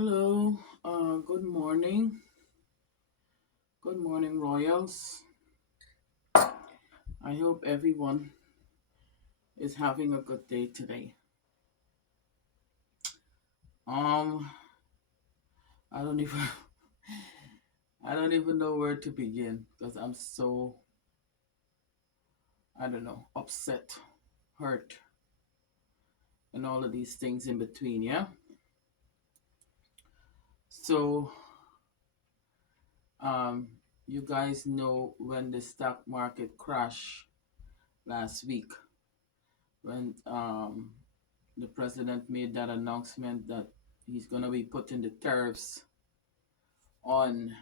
Hello, good morning. Good morning, Royals. I hope everyone is having a good day today. Um, I don't even I don't even know where to begin because I'm so I don't know, upset, hurt, and all of these things in between, yeah? So, um, you guys know when the stock market crashed last week when the president made that announcement that he's going to be putting the tariffs on,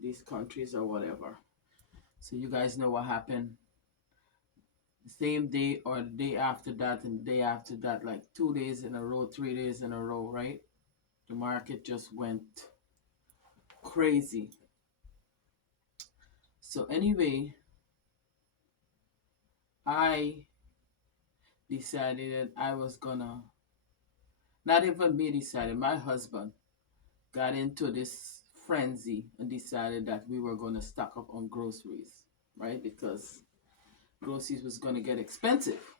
these countries or whatever. So you guys know what happened the same day or the day after that and the day after that, like 2 days in a row, 3 days in a row, right? The market just went crazy. So anyway, I decided that I was gonna, not even me decided, my husband got into this frenzy and decided that we were gonna stock up on groceries, right? Because groceries was gonna get expensive.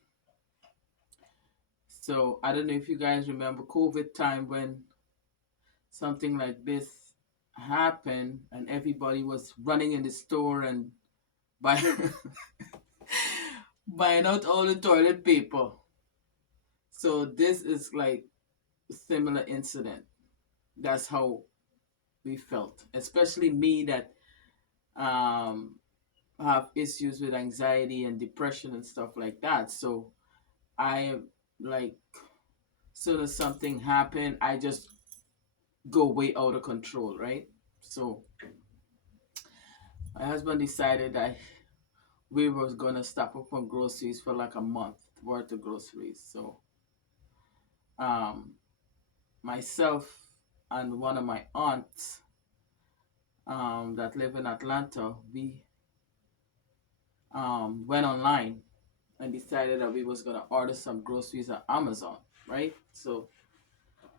So I don't know if you guys remember COVID time when something like this happened and everybody was running in the store and buying buying out all the toilet paper. So this is like a similar incident. That's how we felt, especially me that um have issues with anxiety and depression and stuff like that. So I like soon as something happened, I just go way out of control, right? So my husband decided that we was gonna stop up on groceries for like a month worth of groceries. So um myself and one of my aunts that live in Atlanta, we went online and decided that we was gonna order some groceries at Amazon, right? So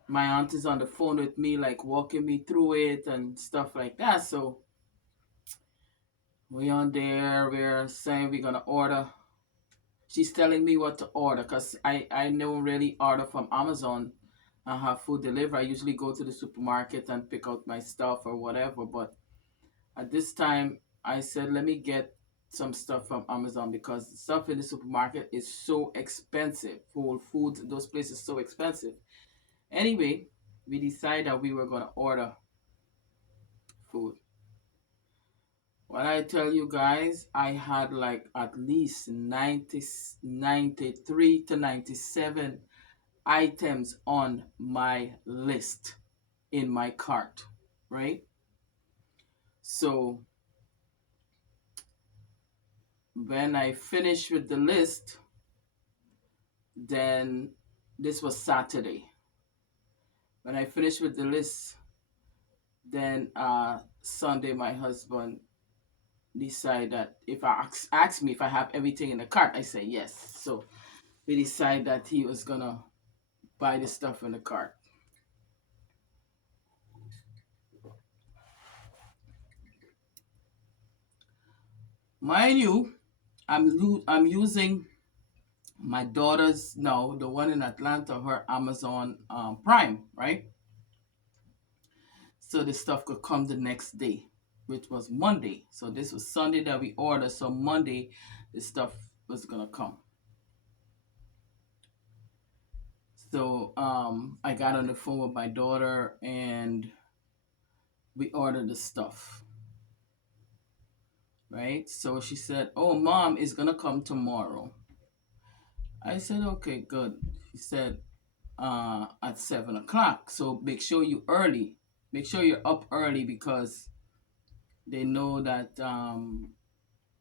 my aunt is on the phone with me, like walking me through it and stuff like that. So we on there, we're saying we're gonna order. She's telling me what to order because I don't really order from Amazon and have food delivered. I usually go to the supermarket and pick out my stuff or whatever. But at this time, I said, let me get some stuff from Amazon because the stuff in the supermarket is so expensive. Whole Foods, those places so expensive. Anyway, we decided that we were going to order food. When I tell you guys, I had like at least 93 to 97 items on my list in my cart, right? So when I finished with the list, then this was Saturday. When I finished with the list, then Sunday my husband decided that if I ask me if I have everything in the cart, I say yes. So we decided that he was gonna buy the stuff in the cart. Mind you, I'm using my daughter's no, the one in Atlanta, her Amazon Prime, right? So the stuff could come the next day, which was Monday. So this was Sunday that we ordered. So Monday, the stuff was gonna come. So I got on the phone with my daughter and we ordered the stuff, right? So she said, "Oh, mom is gonna come tomorrow." I said, "Okay, good." She said, "At 7 o'clock. So make sure you early. Make sure you're up early because they know that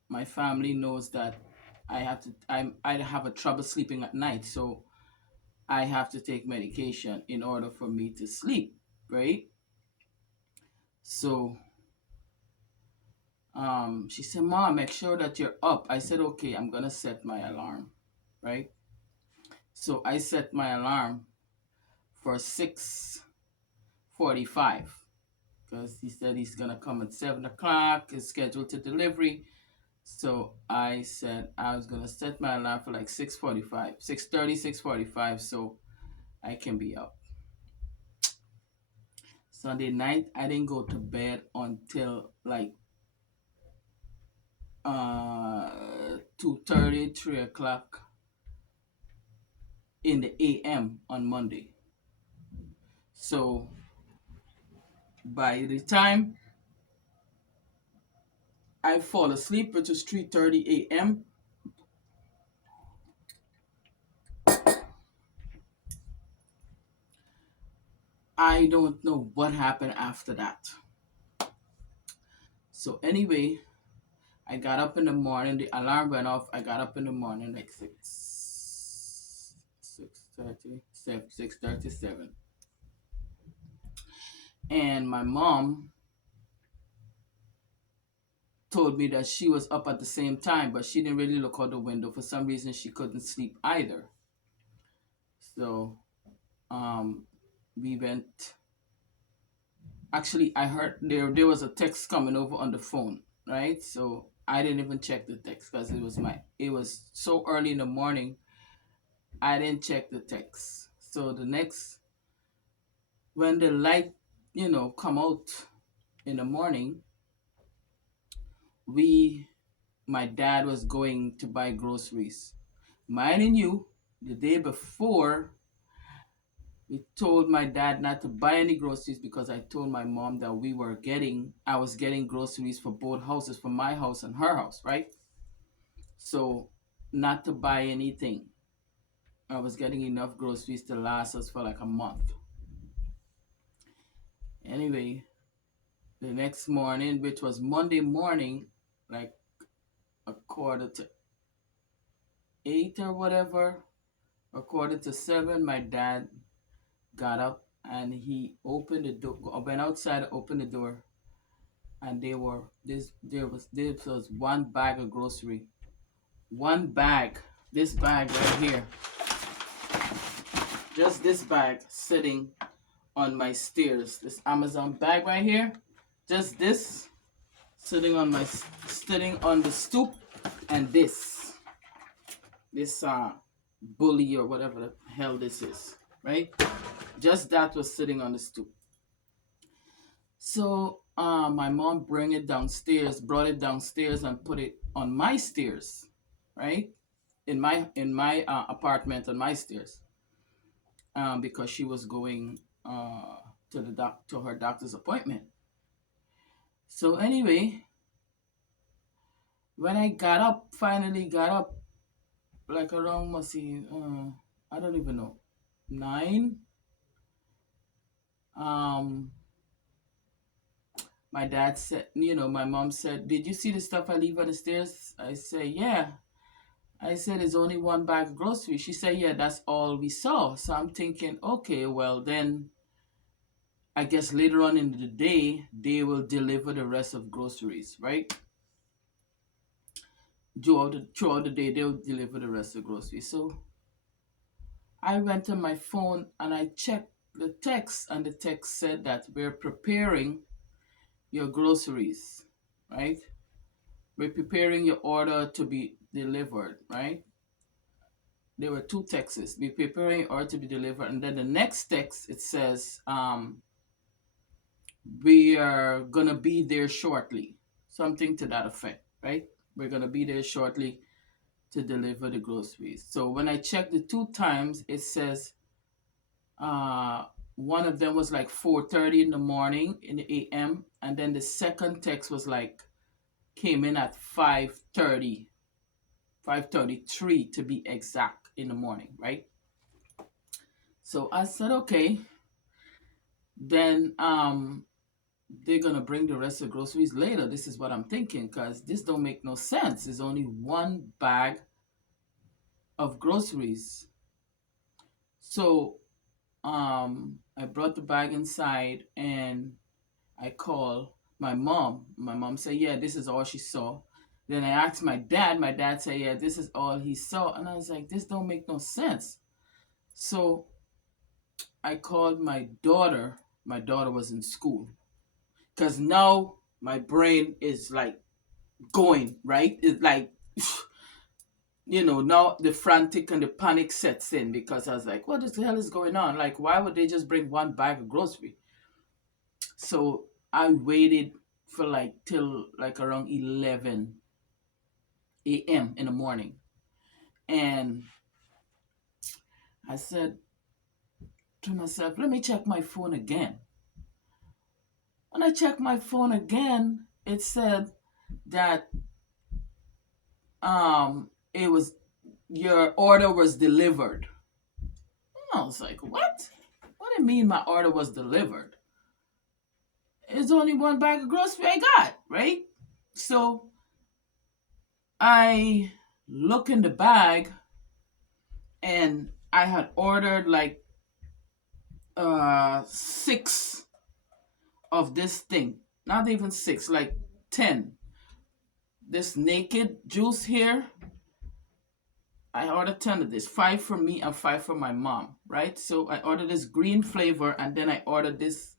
my family knows that I have a trouble sleeping at night, so I have to take medication in order for me to sleep, right?" So she said, "Mom, make sure that you're up." I said, "Okay, I'm gonna set my alarm," right? So I set my alarm for 6:45 because he said he's gonna come at 7 o'clock. Is scheduled to delivery. So I said I was gonna set my alarm for like 6:45, 6:30, 6:45, so I can be up. Sunday night, I didn't go to bed until like 2:30, 3 o'clock in the AM on Monday. So by the time I fall asleep, which is 3:30 a.m., I don't know what happened after that. So anyway, I got up in the morning. The alarm went off. I got up in the morning like 6:37, and my mom told me that she was up at the same time, but she didn't really look out the window. For some reason, she couldn't sleep either. So um, we went. Actually, I heard there was a text coming over on the phone, right? So I didn't even check the text because it was so early in the morning. I didn't check the text. So the next when the light, come out in the morning, we my dad was going to buy groceries. Minding you, the day before, we told my dad not to buy any groceries because I told my mom that I was getting groceries for both houses, for my house and her house, right? So, not to buy anything. I was getting enough groceries to last us for like a month. Anyway, the next morning, which was Monday morning, like a quarter to 8 or whatever, a quarter to 7, my dad got up and he opened the door, went outside, opened the door, and there was one bag of grocery, one bag, this bag right here, just this bag sitting on my stairs, this Amazon bag right here, just this sitting on the stoop, and this bully or whatever the hell this is, right? Just that was sitting on the stoop. So my mom brought it downstairs and put it on my stairs, right? In my apartment on my stairs, because she was going to her doctor's appointment. So anyway, when I finally got up, like around, must see, I don't even know, 9. Um, my dad said, my mom said, "Did you see the stuff I leave on the stairs?" I said, "Yeah." I said, "It's only one bag of groceries." She said, "Yeah, that's all we saw." So I'm thinking, okay, well then, I guess later on in the day they will deliver the rest of groceries, right? Throughout the day they'll deliver the rest of groceries. So I went on my phone and I checked the text, and the text said that we're preparing your groceries, right? We're preparing your order to be delivered, right? There were two texts. We're preparing your order to be delivered, and then the next text it says, we are gonna be there shortly, something to that effect, right? We're gonna be there shortly to deliver the groceries. So when I checked the two times, it says uh, one of them was like 4:30 in the morning in the AM, and then the second text was like came in at 5:30, 5:33 to be exact in the morning, right? So I said, okay, then they're gonna bring the rest of the groceries later. This is what I'm thinking, because this don't make no sense. There's only one bag of groceries. So I brought the bag inside and I called my mom. My mom said, "Yeah, this is all she saw." Then I asked my dad. My dad said, "Yeah, this is all he saw." And I was like, this don't make no sense. So I called my daughter, my daughter was in school. Because now my brain is like going, right? It's like, now the frantic and the panic sets in because I was like, what the hell is going on? Like, why would they just bring one bag of grocery? So I waited for like till like around 11 a.m. in the morning. And I said to myself, let me check my phone again. When I checked my phone again, it said that it was your order was delivered. I was like, what? What do you mean my order was delivered? It's only one bag of grocery I got, right? So I look in the bag and I had ordered like 6 of this thing. Not even 6, like 10. This naked juice here. I ordered 10 of this, 5 for me and 5 for my mom, right? So I ordered this green flavor and then I ordered this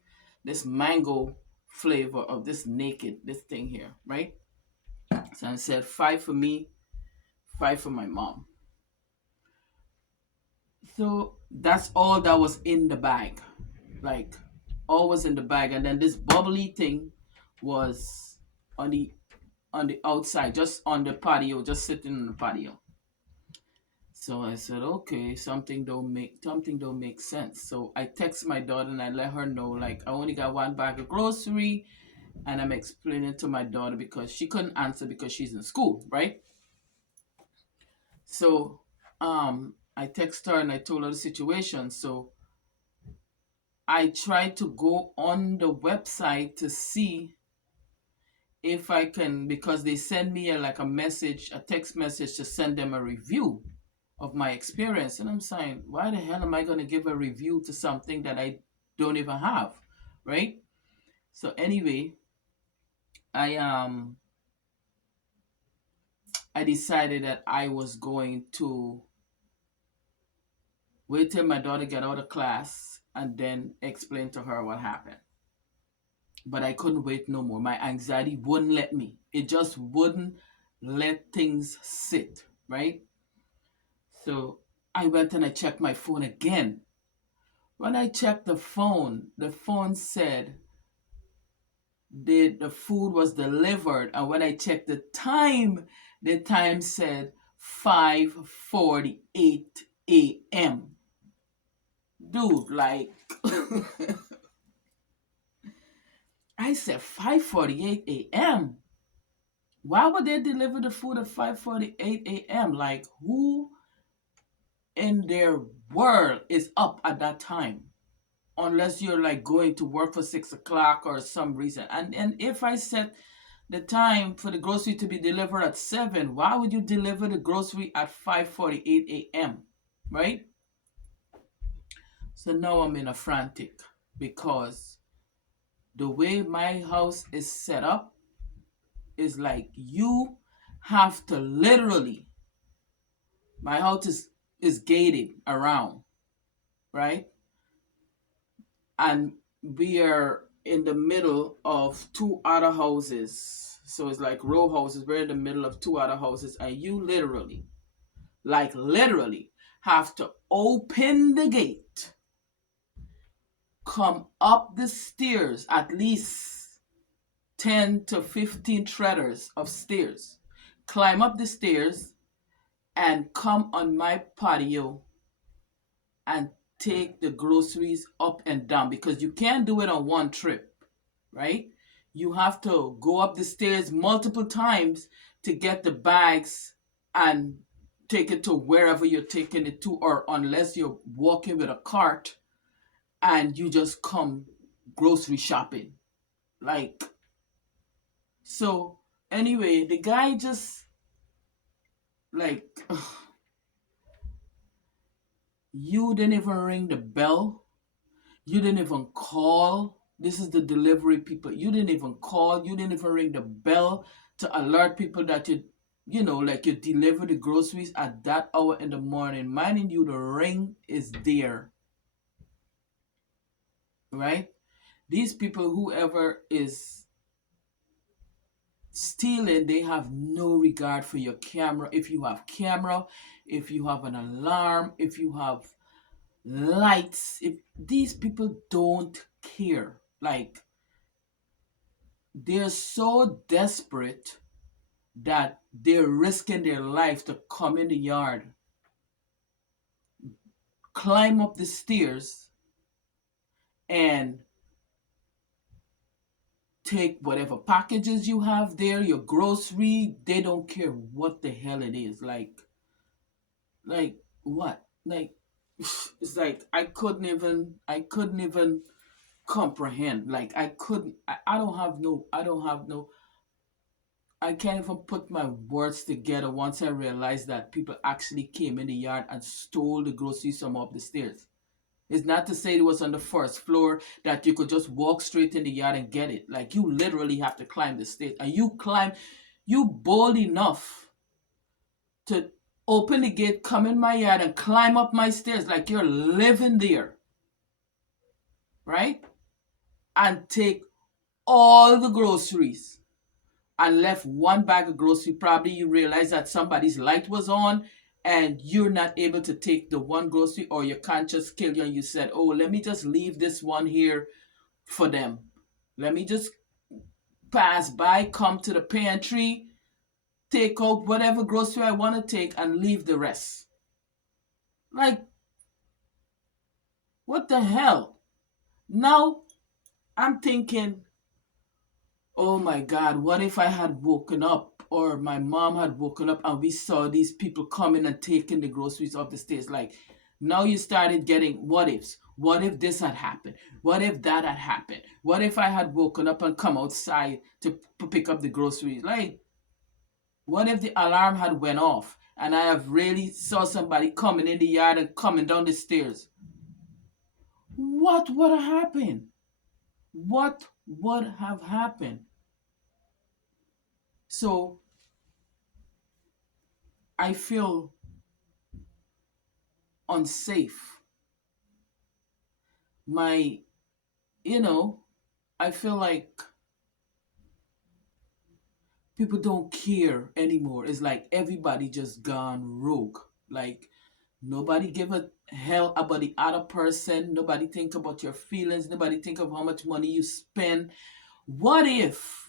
mango flavor of this thing here, right? So I said 5 for me, 5 for my mom. So that's all that was in the bag. Like all was in the bag. And then this bubbly thing was on the outside, just on the patio, just sitting on the patio. So I said, okay, something don't make sense. So I text my daughter and I let her know, like, I only got one bag of grocery, and I'm explaining to my daughter because she couldn't answer because she's in school, right? So I text her and I told her the situation. So I tried to go on the website to see if I can, because they send me a text message to send them a review of my experience. And I'm saying, why the hell am I going to give a review to something that I don't even have, right? So anyway, I I decided that I was going to wait till my daughter get out of class and then explain to her what happened. But I couldn't wait no more. My anxiety wouldn't let me. It just wouldn't let things sit, right? So I went and I checked my phone again. When I checked the phone said the food was delivered, and when I checked the time said 5:48 a.m. Dude, like I said 5:48 a.m. Why would they deliver the food at 5:48 a.m.? Like, who in their world is up at that time? Unless you're like going to work for 6 o'clock or some reason. And if I set the time for the grocery to be delivered at 7, why would you deliver the grocery at 5:48 a.m.? Right? So now I'm in a frantic because the way my house is set up is like you have to literally, my house is gated around, right? And we are in the middle of 2 other houses. So it's like row houses. We're in the middle of 2 other houses, and you literally, like literally, have to open the gate, come up the stairs, at least 10 to 15 treaders of stairs, climb up the stairs, and come on my patio and take the groceries up and down because you can't do it on one trip, right? You have to go up the stairs multiple times to get the bags and take it to wherever you're taking it to, or unless you're walking with a cart and you just come grocery shopping. Like, so anyway, the guy just like, you didn't even ring the bell. You didn't even call. This is the delivery people. You didn't even call. You didn't even ring the bell to alert people that like you deliver the groceries at that hour in the morning. Minding you, the ring is there. Right? These people, whoever is stealing, they have no regard for your camera. If you have camera, if you have an alarm, if you have lights, if these people don't care. Like, they're so desperate that they're risking their life to come in the yard, climb up the stairs, and take whatever packages you have there, your grocery. They don't care what the hell it is. Like what? Like, it's like I couldn't even comprehend. Like, I don't have no I can't even put my words together once I realized that people actually came in the yard and stole the groceries from up the stairs. It's not to say it was on the first floor that you could just walk straight in the yard and get it. Like, you literally have to climb the stairs. And you bold enough to open the gate, come in my yard, and climb up my stairs like you're living there, right? And take all the groceries and left one bag of grocery. Probably you realize that somebody's light was on and you're not able to take the one grocery, or your conscience kill you and you said, oh, let me just leave this one here for them. Let me just pass by, come to the pantry, take out whatever grocery I want to take and leave the rest. Like, what the hell? Now I'm thinking, oh my God, what if I had woken up, or my mom had woken up and we saw these people coming and taking the groceries off the stairs? Like, now you started getting what ifs. What if this had happened? What if that had happened? What if I had woken up and come outside to pick up the groceries? Like, what if the alarm had went off and I have really saw somebody coming in the yard and coming down the stairs? What would have happened? What would have happened? So I feel unsafe. My, you know, I feel like people don't care anymore. It's like everybody just gone rogue. Like, nobody give a hell about the other person. Nobody think about your feelings. Nobody think of how much money you spend. What if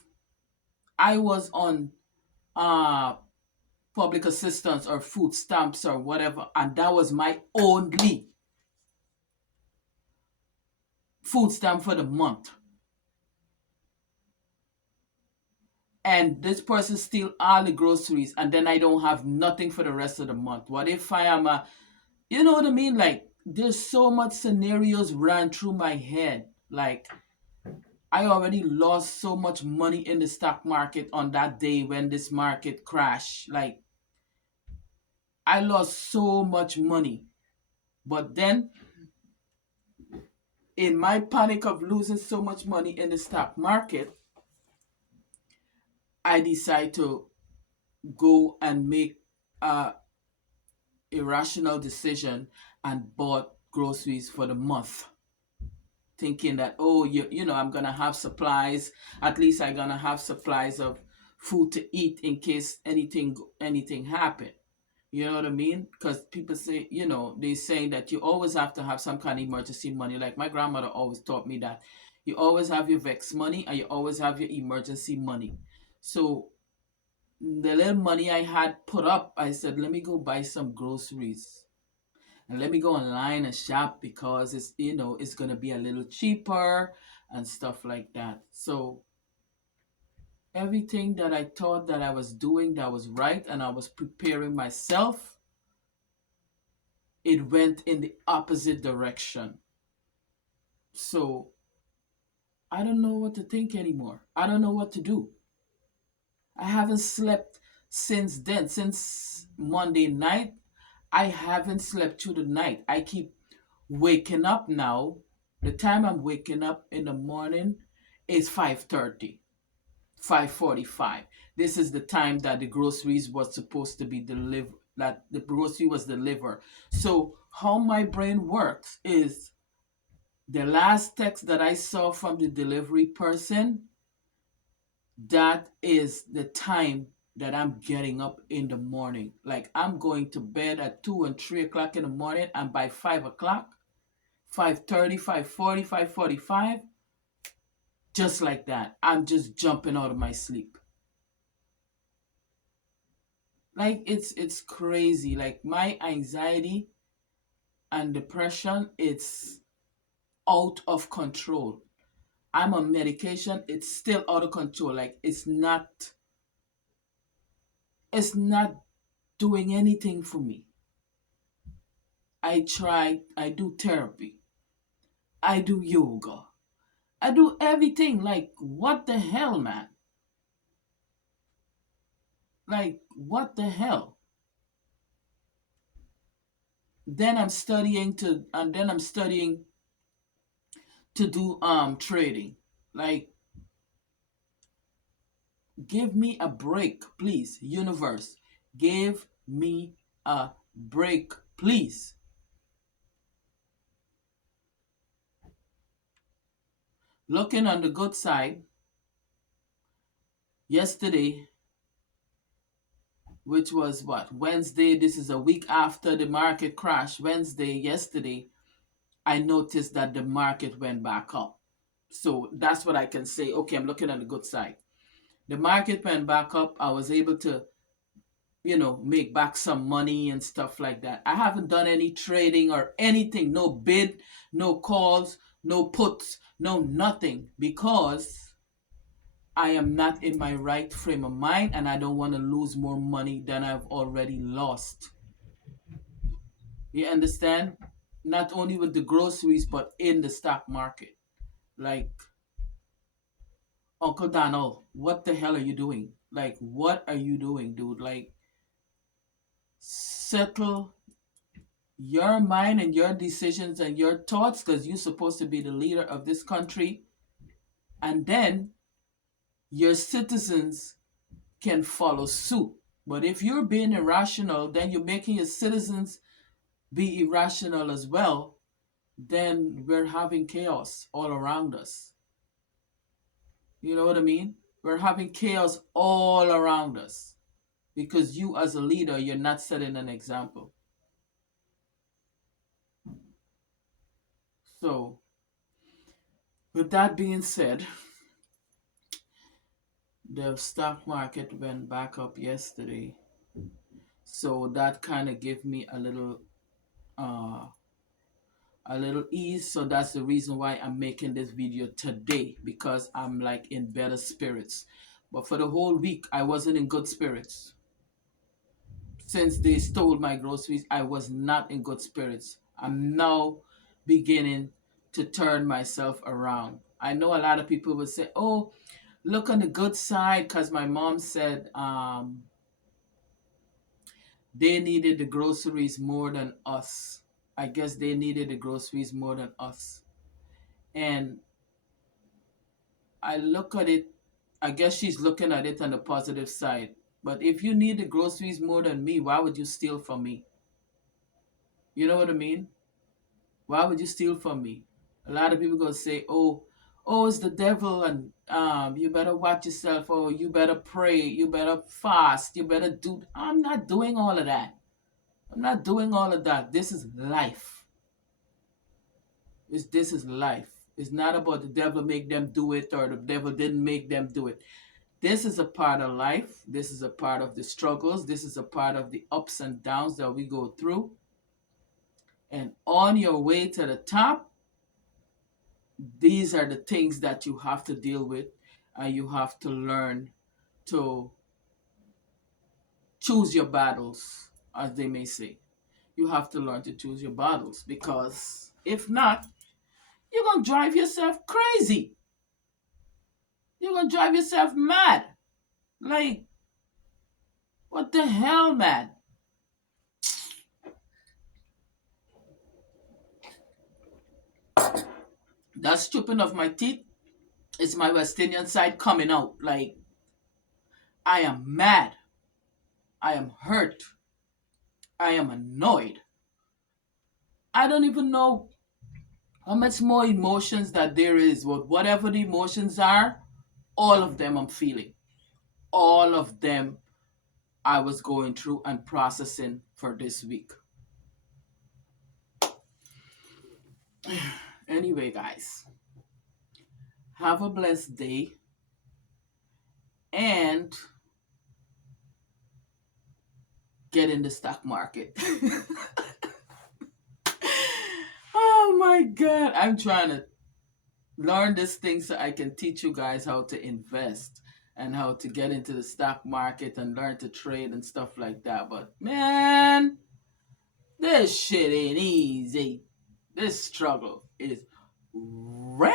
I was on uh public assistance or food stamps or whatever, and that was my only food stamp for the month, and this person steal all the groceries, and then I don't have nothing for the rest of the month? What if I am a, you know what I mean? Like, there's so much scenarios ran through my head. Like, I already lost so much money in the stock market on that day when this market crashed. Like, I lost so much money. But then, in my panic of losing so much money in the stock market, I decide to go and make a irrational decision and bought groceries for the month, thinking that, oh, I'm gonna have supplies. At least I'm gonna have supplies of food to eat in case anything happen. You know what I mean? Because people say, they say that you always have to have some kind of emergency money. Like, my grandmother always taught me that you always have your vex money and you always have your emergency money. So the little money I had put up, I said, let me go buy some groceries and let me go online and shop because it's gonna be a little cheaper and stuff like that. So everything that I thought that I was doing that was right and I was preparing myself, it went in the opposite direction. So I don't know what to think anymore. I don't know what to do. I haven't slept since then. Since Monday night, I haven't slept through the night. I keep waking up now. The time I'm waking up in the morning is 5:30, 5:45. This is the time that the groceries was supposed to be delivered, that the grocery was delivered. So how my brain works is The last text that I saw from the delivery person, that is the time that I'm getting up in the morning. Like I'm going to bed at 2 and 3 o'clock in the morning, and by 5 o'clock, 5:30, 5:40, 5:45, just like that, I'm just jumping out of my sleep. Like it's crazy. Like my anxiety and depression, it's out of control. I'm on medication, it's still out of control. Like it's not doing anything for me. I do therapy, I do yoga, I do everything. Like what the hell, man? Like what the hell? Then I'm studying to do trading. Like give me a break, please, universe. Give me a break, please. Looking on the good side, yesterday, which was what, Wednesday, this is a week after the market crash, Wednesday, yesterday, I noticed that the market went back up. So that's what I can say. Okay, I'm looking on the good side. The market went back up. I was able to, make back some money and stuff like that. I haven't done any trading or anything, no bid, no calls, no puts, no nothing, because I am not in my right frame of mind and I don't want to lose more money than I've already lost. You understand? Not only with the groceries, but in the stock market. Like, Uncle Donald, what the hell are you doing? Like, what are you doing, dude? Like, settle your mind and your decisions and your thoughts, because you're supposed to be the leader of this country. And then your citizens can follow suit. But if you're being irrational, then you're making your citizens be irrational as well. Then we're having chaos all around us. You know what I mean? We're having chaos all around us because you, as a leader, you're not setting an example. So, with that being said, the stock market went back up yesterday. So that kind of gave me uh a little ease. So that's the reason why I'm making this video today, because I'm like in better spirits. But for the whole week, I wasn't in good spirits. Since they stole my groceries, I was not in good spirits. I'm now beginning to turn myself around. I know a lot of people would say, oh, look on the good side, because my mom said they needed the groceries more than us. I guess they needed the groceries more than us. And I look at it, I guess she's looking at it on the positive side. But if you need the groceries more than me, why would you steal from me? You know what I mean? Why would you steal from me? A lot of people gonna say, oh, it's the devil, and you better watch yourself, or you better pray, you better fast, you better do. I'm not doing all of that. I'm not doing all of that. This is life. This is life. It's not about the devil make them do it or the devil didn't make them do it. This is a part of life. This is a part of the struggles. This is a part of the ups and downs that we go through. And on your way to the top, these are the things that you have to deal with, and you have to learn to choose your battles, as they may say. You have to learn to choose your battles, because if not, you're going to drive yourself crazy. You're going to drive yourself mad. Like, what the hell, man? That stripping of my teeth is my West Indian side coming out. Like, I am mad. I am hurt. I am annoyed. I don't even know How much more emotions that there is, whatever the emotions are, all of them I'm feeling. All of them I was going through and processing for this week. Anyway, guys, have a blessed day and get in the stock market. Oh my God. I'm trying to learn this thing so I can teach you guys how to invest and how to get into the stock market and learn to trade and stuff like that. But man, this shit ain't easy. This struggle is real.